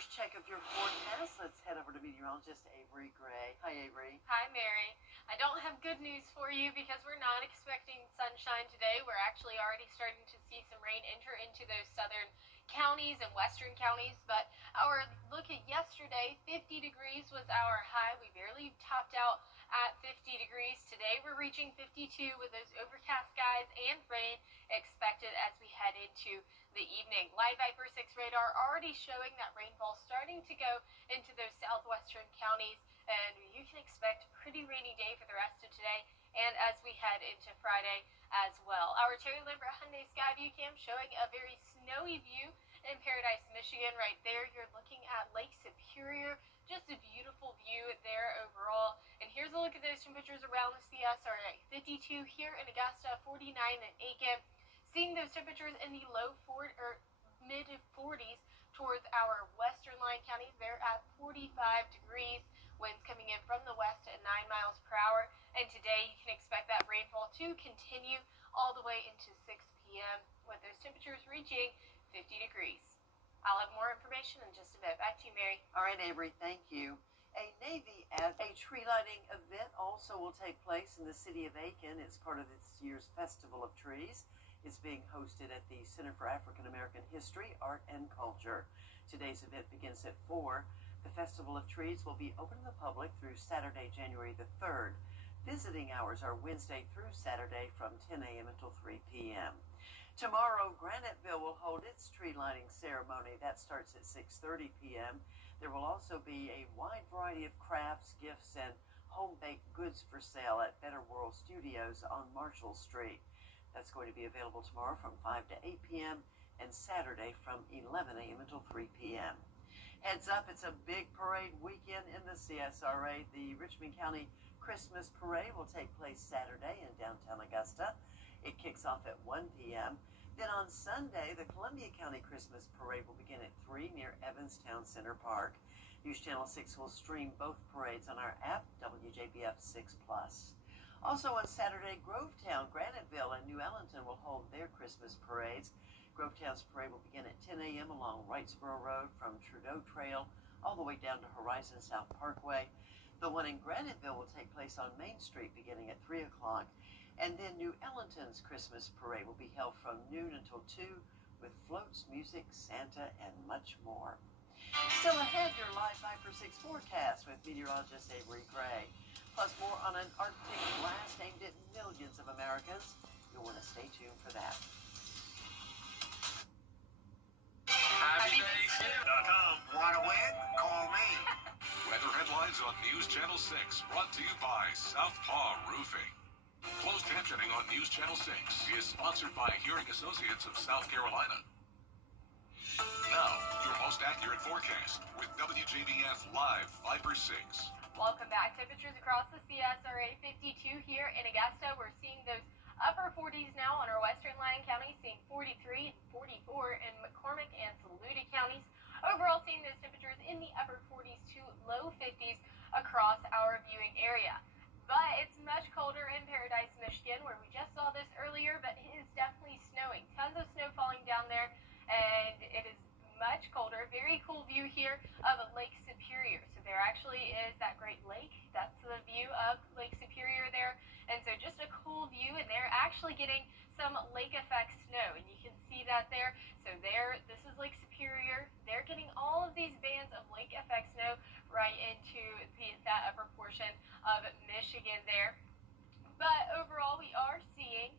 first check of your forecast, let's head over to meteorologist Avery Gray. Hi, Avery. Hi, Mary. I don't have good news for you because we're not expecting sunshine today. We're actually already starting to see some rain enter into those southern counties and western counties. But our look at yesterday, 50 degrees was our high. We barely topped out at 50 degrees. Today we're reaching 52 with those overcast skies and rain expected as we head into the evening. Live Viper 6 radar already showing that rainfall starting to go into those southwestern counties, and you can expect a pretty rainy day for the rest of today and as we head into Friday as well. Our Terry Lambert Hyundai Sky View Cam showing a very snowy view in Paradise, Michigan. Right there, you're looking at Lake Superior. Just a beautiful view there overall. And here's a look at those temperatures around the CSRA. 52 here in Augusta, 49 in Aiken. Seeing those temperatures in the mid 40s towards our western line counties. They're at 45 degrees. Winds coming in from the west at 9 miles per hour. And today you can expect that rainfall to continue all the way into 6 p.m. with those temperatures reaching 50 degrees. I'll have more information in just a bit. Back to you, Mary. All right, Avery, thank you. A tree lighting event also will take place in the city of Aiken. It's part of this year's Festival of Trees. It's being hosted at the Center for African American History, Art, and Culture. Today's event begins at 4. The Festival of Trees will be open to the public through Saturday, January the 3rd. Visiting hours are Wednesday through Saturday from 10 a.m. until 3 p.m. Tomorrow, Graniteville will hold its tree lighting ceremony. That starts at 6:30 p.m. There will also be a wide variety of crafts, gifts, and home-baked goods for sale at Better World Studios on Marshall Street. That's going to be available tomorrow from 5 to 8 p.m. and Saturday from 11 a.m. until 3 p.m. Heads up, it's a big parade weekend in the CSRA. The Richmond County Christmas Parade will take place Saturday in downtown Augusta. It kicks off at 1 p.m. Then on Sunday, the Columbia County Christmas Parade will begin at 3 near Evanstown Center Park. News Channel 6 will stream both parades on our app, WJBF 6+. Also on Saturday, Grovetown, Graniteville, and New Ellington will hold their Christmas parades. Grovetown's parade will begin at 10 a.m. along Wrightsboro Road from Trudeau Trail all the way down to Horizon South Parkway. The one in Graniteville will take place on Main Street beginning at 3 o'clock. And then New Ellington's Christmas parade will be held from noon until 2 with floats, music, Santa, and much more. Still ahead, your Live Viper 6 forecast with meteorologist Avery Gray. Plus more on an Arctic blast aimed at millions of Americans. You'll want to stay tuned for that. HappyThanksgiving.com. Want to win? Call me. Weather headlines on News Channel 6, brought to you by Southpaw Roofing. Closed captioning on News Channel 6 is sponsored by Hearing Associates of South Carolina. Now, your most accurate forecast with WJBF Live Viper 6. Welcome back. Temperatures across the CSRA, 52 here in Augusta. We're seeing those upper 40s now on our western line counties, seeing 43 and 44 in McCormick and Saluda counties. Overall, seeing those temperatures in the upper 40s to low 50s across our viewing area. But it's much colder in Paradise, Michigan, where we just saw this earlier, but it is definitely snowing. Tons of snow falling down there, and it is much colder. Very cool view here of Lake Superior. So there actually is that Great Lake. That's the view of Lake Superior there. And so just a cool view, and they're actually getting some lake effect snow, and you can see that there. So there, this is Lake Superior. They're getting all of these bands of lake effect snow right into that upper portion of Michigan there. But overall, we are seeing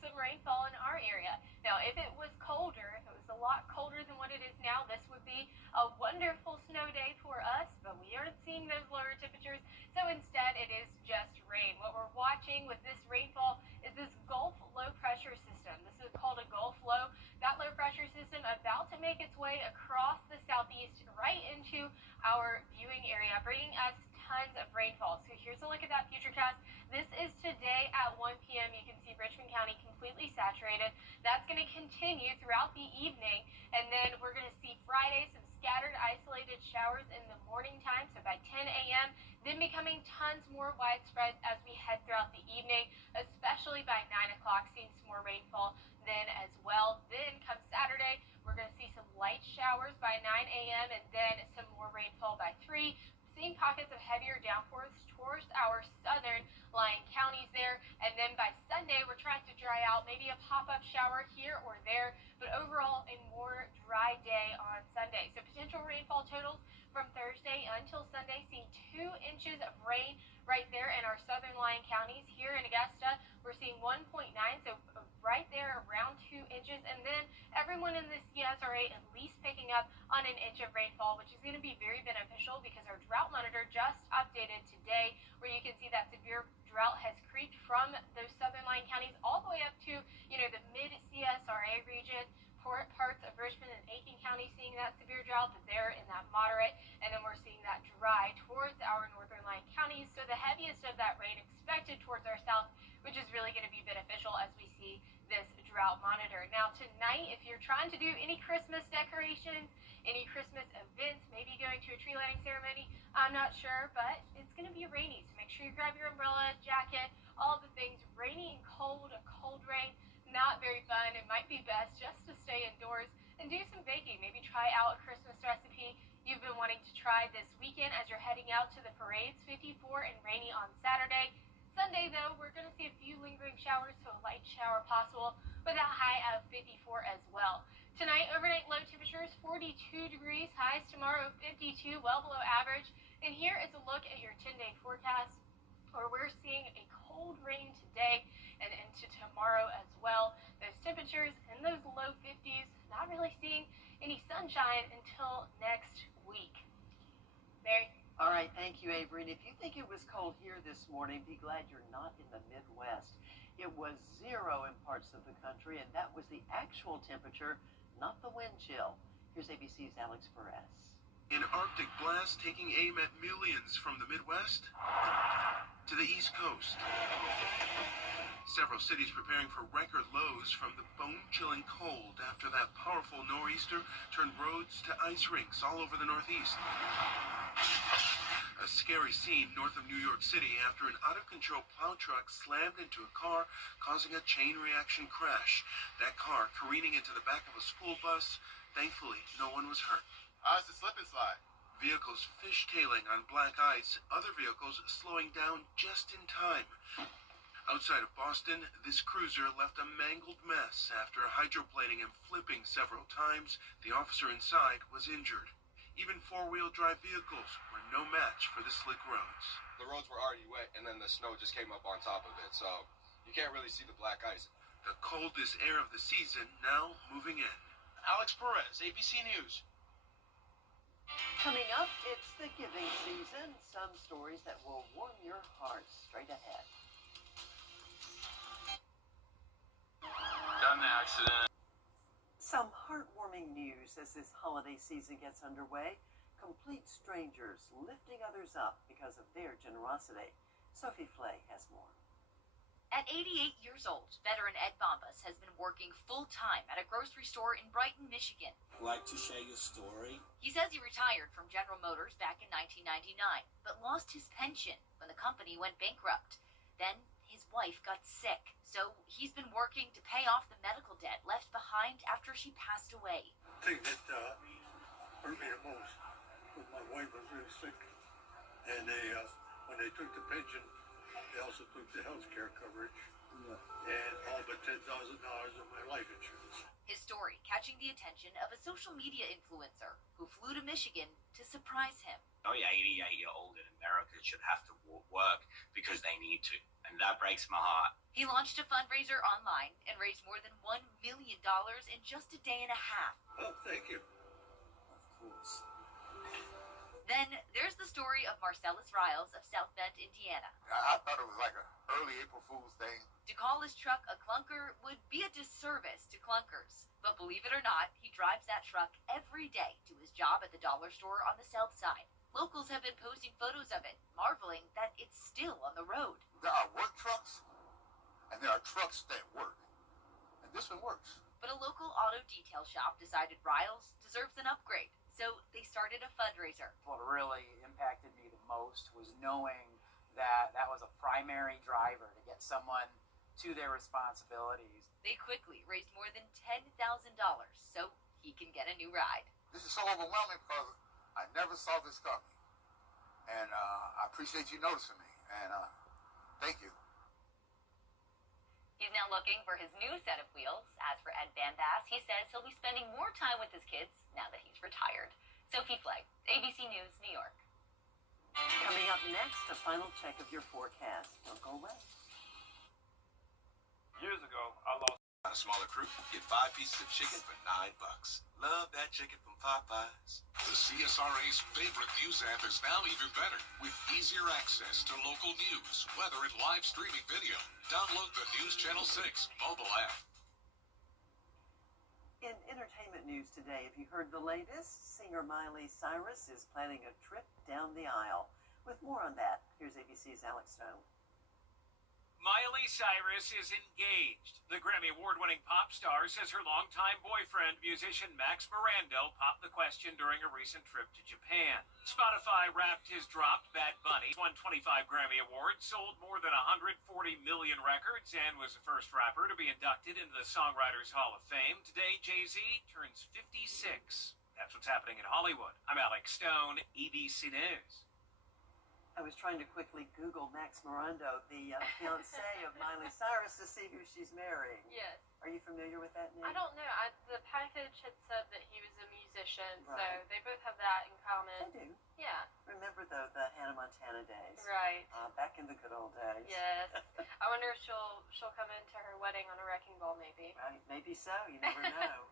some rainfall in our area. Now, if it was colder, if it was a lot colder than what it is now, this would be a wonderful snow day for us, but we aren't seeing those lower temperatures, so instead it is just rain. What we're watching with this rainfall is this Gulf low pressure system. This is called a Gulf low. That low pressure system about to make its way across the southeast right into our viewing area, bringing us tons of rainfall. So here's a look at that futurecast. This is today at 1 p.m. You can see Richmond County completely saturated. That's going to continue throughout the evening, and then we're going to see Friday some scattered isolated showers in the morning time, so by 10 a.m., then becoming tons more widespread as we head throughout the evening, especially by 9 o'clock, seeing some more rainfall then as well. Then come Saturday, we're going to see some light showers showers by 9 a.m. and then some more rainfall by 3. Seeing pockets of heavier downpours towards our southern lying counties there. And then by Sunday, we're trying to dry out, maybe a pop-up shower here or there, but overall a more dry day on Sunday. So potential rainfall totals from Thursday until Sunday, seeing 2 inches of rain right there in our southern lying counties. Here in Augusta, we're seeing 1.9, so right there around 2 inches. And then everyone in the CSRA at least picking up on an inch of rainfall, which is going to be very beneficial because our drought monitor just updated today, where you can see that severe drought has creeped from those southern lying counties all the way up to, the mid-CSRA region. Parts of Richmond and Aiken County seeing that severe drought, but they're in that moderate, and then we're seeing that dry towards our northern lying counties. So the heaviest of that rain expected towards our south, which is really going to be beneficial as we see this drought monitor. Now tonight, if you're trying to do any Christmas decorations, any Christmas events, maybe going to a tree lighting ceremony, I'm not sure, but it's going to be rainy, so make sure you grab your umbrella, jacket, all the things. Rainy and cold, a cold rain, not very fun. It might be best just to stay indoors and do some baking. Maybe try out a Christmas recipe you've been wanting to try this weekend as you're heading out to the parades. 54 and rainy on Saturday. Sunday, though, we're going to see a few lingering showers, so a light shower possible with a high of 54 as well. Tonight, overnight low temperatures 42 degrees. Highs tomorrow 52, well below average. And here is a look at your 10-day forecast, where we're seeing a cold rain today and into tomorrow as well. Those temperatures in those low 50s, not really seeing any sunshine until next week. Mary? All right, thank you, Avery. And if you think it was cold here this morning, be glad you're not in the Midwest. It was 0 in parts of the country, and that was the actual temperature, not the wind chill. Here's ABC's Alex Perez. An Arctic blast taking aim at millions from the Midwest to the East Coast. Several cities preparing for record lows from the bone-chilling cold after that powerful nor'easter turned roads to ice rinks all over the Northeast. A scary scene north of New York City after an out-of-control plow truck slammed into a car, causing a chain reaction crash. That car careening into the back of a school bus. Thankfully, no one was hurt. It's a slip and slide. Vehicles fishtailing on black ice, other vehicles slowing down just in time. Outside of Boston, this cruiser left a mangled mess after hydroplaning and flipping several times. The officer inside was injured. Even four-wheel drive vehicles were no match for the slick roads. The roads were already wet, and then the snow just came up on top of it, so you can't really see the black ice. The coldest air of the season now moving in. Alex Perez, ABC News. Coming up, it's the giving season. Some stories that will warm your heart. Straight ahead. Got in an accident. Some heartwarming news as this holiday season gets underway. Complete strangers lifting others up because of their generosity. Sophie Flay has more. At 88 years old, veteran Ed Bombas has been working full-time at a grocery store in Brighton, Michigan. I'd like to share your story. He says he retired from General Motors back in 1999, but lost his pension when the company went bankrupt. Then his wife got sick, so he's been working to pay off the medical debt left behind after she passed away. The thing that hurt me the most was my wife was really sick, and when they took the pension, they also took the health care coverage and all but $10,000 of my life insurance. His story catching the attention of a social media influencer who flew to Michigan to surprise him. No 88-year-old in America should have to work because they need to, and that breaks my heart. He launched a fundraiser online and raised more than $1 million in just a day and a half. Oh, thank you. Of course. Then there's the story of Marcellus Riles of South Bend, Indiana. I thought it was like an early April Fool's thing. To call his truck a clunker would be a disservice to clunkers. But believe it or not, he drives that truck every day to his job at the dollar store on the south side. Locals have been posting photos of it, marveling that it's still on the road. There are work trucks, and there are trucks that work. And this one works. But a local auto detail shop decided Riles deserves an upgrade, so they started a fundraiser. What really impacted me the most was knowing that that was a primary driver to get someone to their responsibilities. They quickly raised more than $10,000 so he can get a new ride. This is so overwhelming because I never saw this coming. And I appreciate you noticing me. And thank you. He's now looking for his new set of wheels. As for Ed Van Bass, he says he'll be spending more time with his kids now that he's retired. Sophie Flay, ABC News, New York. Coming up next, a final check of your forecast. Don't go away. Years ago, I lost On a smaller crew, get 5 pieces of chicken for $9. Love that chicken from Popeyes. The CSRA's favorite news app is now even better with easier access to local news, weather, and live streaming video. Download the News Channel 6 mobile app. In entertainment news today, have you heard the latest? Singer Miley Cyrus is planning a trip down the aisle. With more on that, here's ABC's Alex Stone. Miley Cyrus is engaged. The Grammy Award-winning pop star says her longtime boyfriend, musician Max Morando, popped the question during a recent trip to Japan. Spotify wrapped his dropped Bad Bunny, won 25 Grammy Awards, sold more than 140 million records, and was the first rapper to be inducted into the Songwriters Hall of Fame. Today, Jay-Z turns 56. That's what's happening in Hollywood. I'm Alex Stone, ABC News. I was trying to quickly Google Max Morando, the fiance of Miley Cyrus, to see who she's marrying. Yes. Are you familiar with that name? I don't know. The package had said that he was a musician, so Right. they both have that in common. They do. Yeah. Remember, though, the Hannah Montana days? Right. Back in the good old days. Yes. I wonder if she'll come into her wedding on a wrecking ball, maybe. Right. Maybe so. You never know.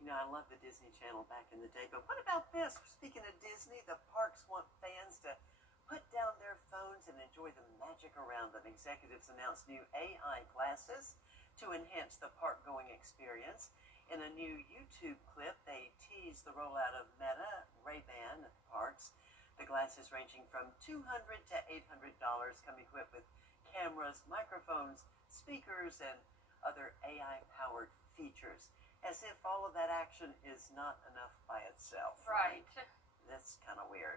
You know, I love the Disney Channel back in the day. But what about this? Speaking of Disney, the parks want fans to put down their phones and enjoy the magic around them. Executives announced new AI glasses to enhance the park-going experience. In a new YouTube clip, they teased the rollout of Meta Ray-Ban at the parks. The glasses ranging from $200 to $800 come equipped with cameras, microphones, speakers, and other AI-powered features. As if all of that action is not enough by itself. Right. That's kind of weird.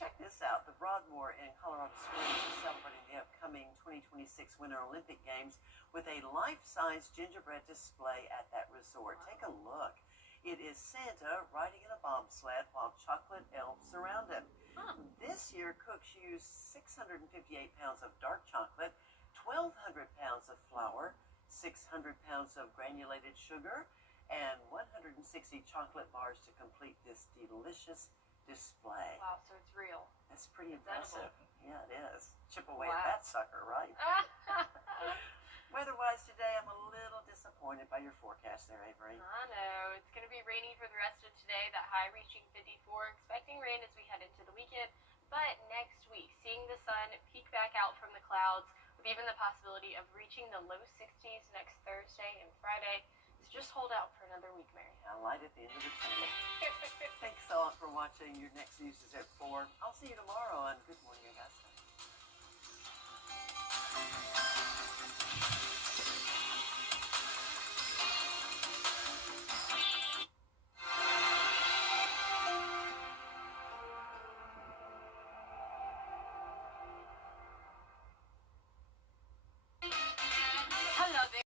Check this out. The Broadmoor in Colorado Springs is celebrating the upcoming 2026 Winter Olympic Games with a life-size gingerbread display at that resort. Take a look. It is Santa riding in a bobsled while chocolate elves surround him. This year, cooks used 658 pounds of dark chocolate, 1,200 pounds of flour, 600 pounds of granulated sugar, and 160 chocolate bars to complete this delicious display. Wow, so it's real. That's pretty It's edible. impressive. Yeah, it is. Chip away Wow. at that sucker, right? Weather-wise today, I'm a little disappointed by your forecast there, Avery. I know. It's going to be rainy for the rest of today, that high reaching 54. Expecting rain as we head into the weekend. But next week, seeing the sun peek back out from the clouds, with even the possibility of reaching the low 60s next Thursday and Friday. So just hold out for another week, Mary. A light at the end of the tunnel. Thanks a lot for watching. Your next news is at 4. I'll see you tomorrow on Good Morning Augusta.